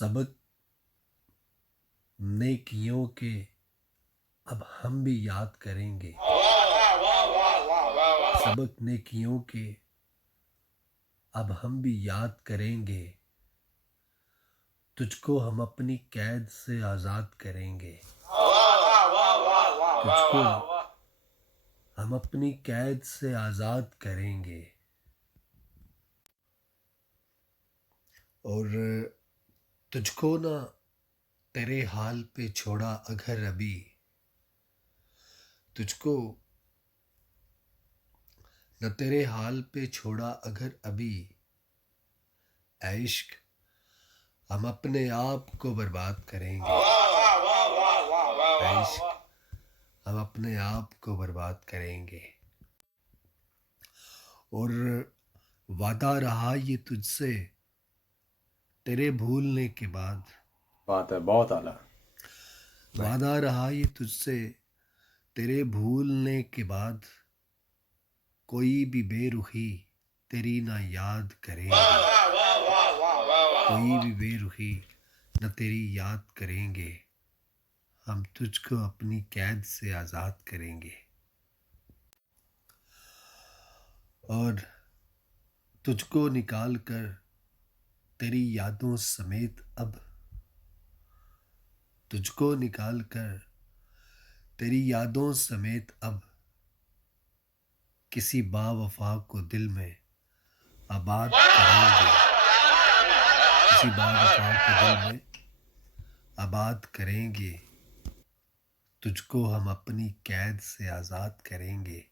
सबक नेकियों के अब हम भी याद करेंगे। सबक नेकियों के अब हम भी याद करेंगे। तुझको हम अपनी कैद से आज़ाद करेंगे। तुझको हम अपनी कैद से आज़ाद करेंगे। और तुझको ना तेरे हाल पे छोड़ा अगर अभी, तुझको न तेरे हाल पे छोड़ा अगर अभी, ऐ इश्क हम अपने आप को बर्बाद करेंगे। ऐ इश्क हम अपने आप को बर्बाद करेंगे। और वादा रहा ये तुझसे तेरे भूलने के बाद। बात है, बहुत आला। वादा रहा ये तुझसे तेरे भूलने के बाद, कोई भी बेरुखी तेरी ना याद करेंगे। कोई भी बेरुखी न तेरी याद करेंगे। हम तुझको अपनी कैद से आज़ाद करेंगे। और तुझको निकाल कर तेरी यादों समेत अब, तुझको निकाल कर तेरी यादों समेत अब, किसी बावफा को दिल में आबाद करेंगे। किसी बावफा को दिल में आबाद करेंगे। तुझको हम अपनी कैद से आज़ाद करेंगे।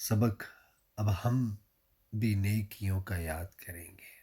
सबक अब हम भी नेकियों का याद करेंगे।